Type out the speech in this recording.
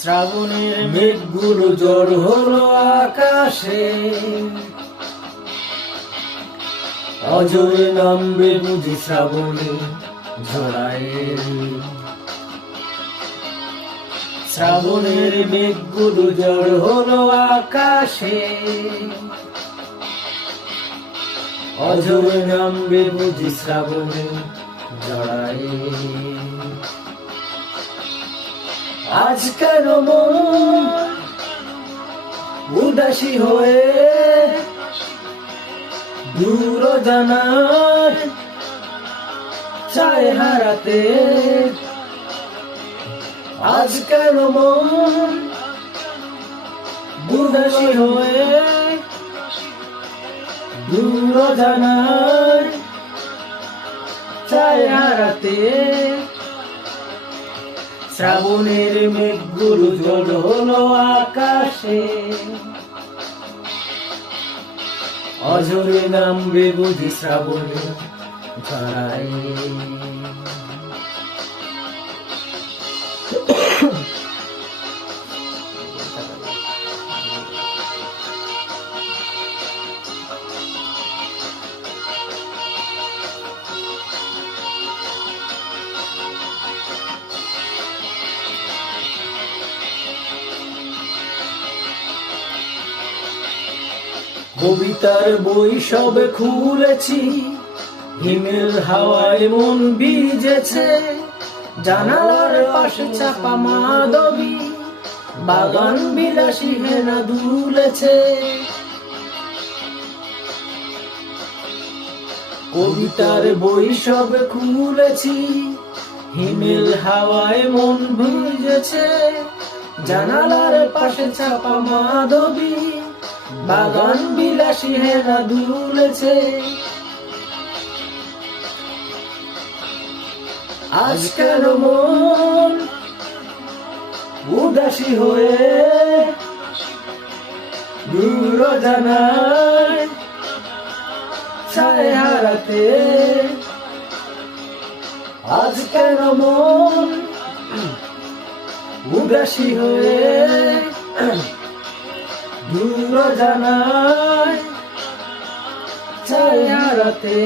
শ্রাবণের মেঘগুলো জড় হলো আকাশে, অজরে নামবে বুঝি শ্রাবণে ঝড়ায়। শ্রাবণের মেঘগুলো জড় হলো আকাশে, অজরে নামবে বুঝি শ্রাবণে ঝড়ায়। আজ কেন মন উদাসী হয়ে দূর জানার চায় হারাতে? আজ কেন মন উদাসী হয়ে দূর জানার চায় হারাতে? শ্রাবণের মেঘগুলো জড় হলো আকাশে, অঝরে নামবে বুঝি শ্রাবণে ঝড়ায়। কবিতার বই সবে খুলেছি, হিমেল হাওয়ায় মন ভিজেছে। জানালার পাশে চাপা মাধবী, বাগান বিলাসী হেনা দুলেছে। কবিতার বই সবে খুলেছি, হিমেল হাওয়ায় মন ভিজেছে। জানালার পাশে চাপা মাধবী, বাগান বিলাসী হেনা দুলেছে। আজ কেন মন উদাসী হয়ে দূর জানায় চায় হারাতে? আজ কেন মন উদাসী হয়ে দূর জানায় চায় হারাতে?